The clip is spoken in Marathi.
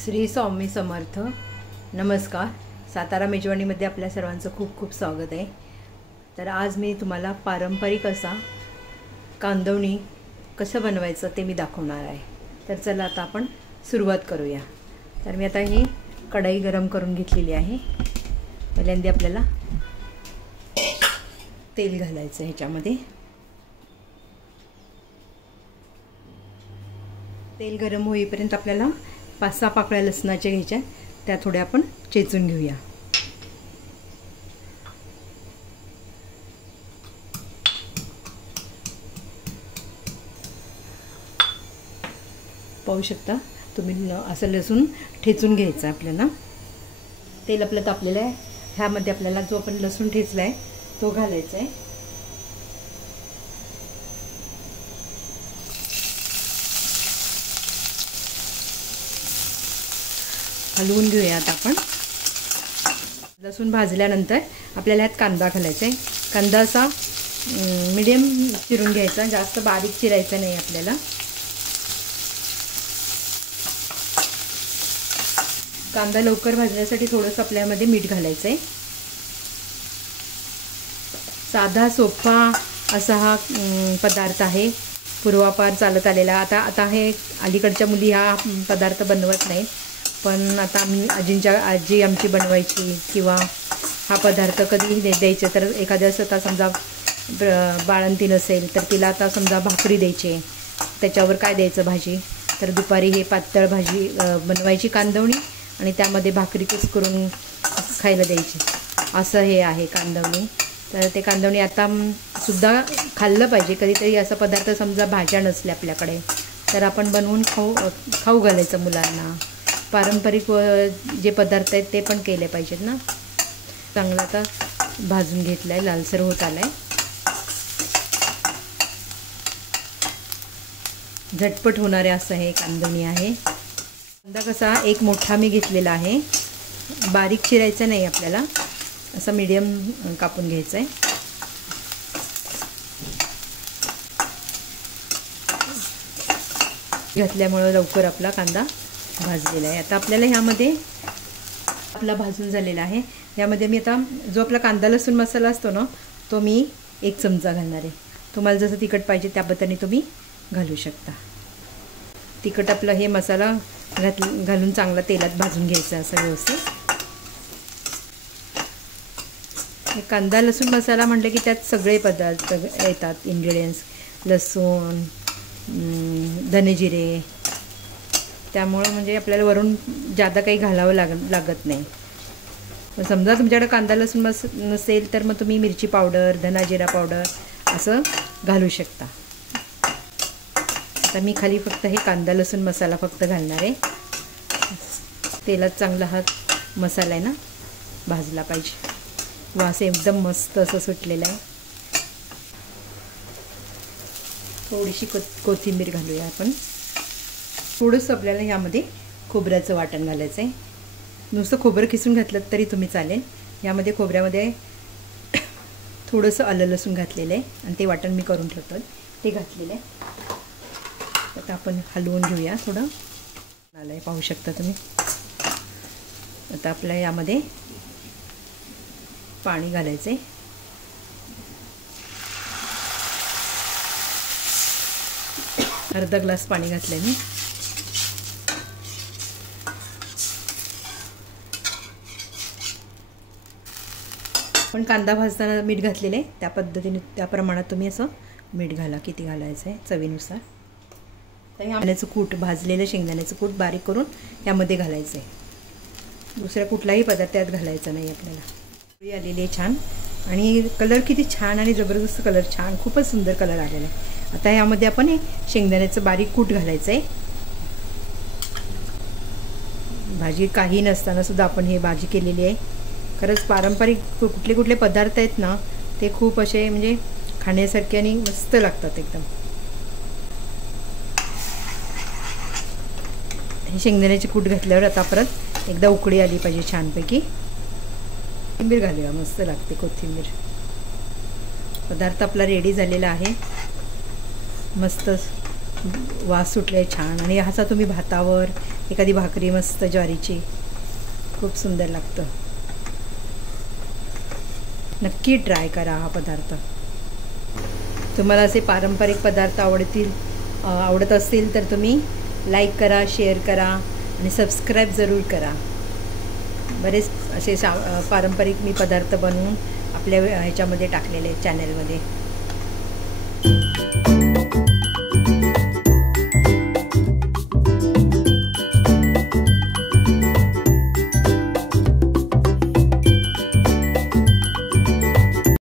श्री स्वामी समर्थ. नमस्कार. सातारा मेजवानीमध्ये आपल्या सर्वांचं खूप खूप स्वागत आहे. तर आज मी तुम्हाला पारंपरिक असा कांदवणी कसं बनवायचं ते मी दाखवणार आहे. तर चला आता आपण सुरुवात करूया. तर मी आता ही कढई गरम करून घेतलेली आहे. पहिल्यांदा आपल्याला तेल घालायचं ह्याच्यामध्ये. तेल गरम होईपर्यंत आपल्याला 5-6 पाकळ्या लसणाच्या घ्यायच्या, त्या थोड्या आपण चेचून घेऊया. पाहू शकता तुम्ही, असं लसूण ठेचून घ्यायचं आपल्याला. तेल आपलं तापलेलं आहे. ह्यामध्ये आपल्याला जो आपण लसूण ठेचला आहे तो घालायचा आहे. हलवून घेऊया. आता आपण लसूण भाजल्यानंतर आपल्याला ह्यात कांदा घालायचा आहे. कांदा असा मीडियम चिरून घ्यायचा, जास्त बारीक चिरायचा नाही आपल्याला. कांदा लवकर भाजण्यासाठी थोडंसं आपल्यामध्ये मीठ घालायचं आहे. साधा सोपा असा हा पदार्थ आहे, पूर्वापार चालत आलेला. आता हे अलीकडच्या मुली हा पदार्थ बनवत नाहीत, पण आता आजी आमची बनवायची, किंवा हा पदार्थ कधी द्यायचे तर एखाद्या आता समजा बाळंती नसेल तर तिला आता समजा भाकरी द्यायची, त्याच्यावर काय द्यायचं भाजी, तर दुपारी हे पातळ भाजी बनवायची कांदवणी आणि त्यामध्ये भाकरी कुस्करून खायला द्यायची. असं हे आहे कांदवणी. तर ते कांदवणी आता सुद्धा खाल्लं पाहिजे. कधीतरी असा पदार्थ समजा भाज्या नसल्या आपल्याकडे तर आपण बनवून खाऊ घालायचं मुलांना. पारंपरिक जे पदार्थ आहेत ते पण केले पाहिजेत ना. चांगला आता भाजून घेतला आहे, लालसर होत आला आहे. झटपट होणारे असं हे कांदवणी आहे. कांदा कसा एक मोठा मी घेतलेला आहे, बारीक चिरायचं नाही आपल्याला, असं मीडियम कापून घ्यायचं आहे. घातल्यामुळं लवकर आपला कांदा भाजलेला आहे. आता आपल्याला ह्यामध्ये आपला भाजून झालेला आहे. ह्यामध्ये मी आता जो आपला कांदा लसूण मसाला असतो ना, तो मी 1 चमचा घालणार आहे. तुम्हाला जसं तिखट पाहिजे त्या पद्धतीने तुम्ही घालू शकता. तिखट आपलं हे मसाला घालून चांगला तेलात भाजून घ्यायचं असं व्यवस्थित. हे कांदा लसूण मसाला म्हटलं की त्यात सगळे पदार्थ येतात, इन्ग्रेडियंट्स. लसूण, धने जिरे, त्यामुळं म्हणजे आपल्याला वरून जादा काही घालावं लागत नाही. समजा तुमच्याकडे कांदा लसूण नसेल तर मग तुम्ही मिरची पावडर, धना जिरा पावडर असं घालू शकता. आता मी खाली फक्त हे कांदा लसूण मसाला फक्त घालणार आहे. तेलात चांगला हा मसाला आहे ना भाजला पाहिजे. वास एकदम मस्त असं सुटलेला आहे. थोडीशी कोथिंबीर घालूया आपण. थोडंसं आपल्याला ह्यामध्ये खोबऱ्याचं वाटण घालायचं आहे. नुसतं खोबरं खिसून घातलं तरी तुम्ही चालेल. यामध्ये खोबऱ्यामध्ये थोडंसं आलं लसूण घातलेलं आहे आणि ते वाटण मी करून ठेवतो ते घातलेलं आहे. आता आपण हलवून घेऊया. थोडं आलं आहे, पाहू शकता तुम्ही. आता आपल्या यामध्ये पाणी घालायचं आहे. अर्धा ग्लास पाणी घातलं आहे मी. पण कांदा भाजताना मीठ घातलेलं आहे, त्या पद्धतीने त्या प्रमाणात तुम्ही असं मीठ घाला. किती घालायचं आहे चवीनुसार. तर शेंगदाण्याचं कूट, भाजलेलं शेंगदाण्याचं कूट बारीक करून यामध्ये घालायचं आहे. दुसरा कुठलाही पदार्थ त्यात घालायचा नाही आपल्याला. पोळी आलेली आहे छान, आणि कलर किती छान आणि जबरदस्त कलर, छान खूपच सुंदर कलर आलेला आहे. आता यामध्ये आपण हे शेंगदाण्याचं बारीक कूट घालायचं आहे. भाजी काही नसताना सुद्धा आपण हे भाजी केलेली आहे. खरंच पारंपरिक कुठले पदार्थ आहेत ना ते खूप असे म्हणजे खाण्यासारखे आणि मस्त लागतात एकदम. हे शेंगदाण्याचे कूट घातल्यावर आता परत एकदा उकळी आली पाहिजे छानपैकी. कोथिंबीर घालूया, मस्त लागते कोथिंबीर. पदार्थ आपला रेडी झालेला आहे. मस्त वास सुटले छान. आणि ह्याचा तुम्ही भातावर एखादी भाकरी मस्त ज्वारीची खूप सुंदर लागतं. नक्की ट्राय करा हा पदार्थ. तुम्हाला असे पारंपरिक पदार्थ आवडत असतील तर तुम्ही लाईक करा, शेअर करा आणि सबस्क्राईब जरूर करा. बरेच असे पारंपरिक मी पदार्थ बनवून आपल्या ह्याच्यामध्ये टाकलेले आहेत चॅनलमध्ये.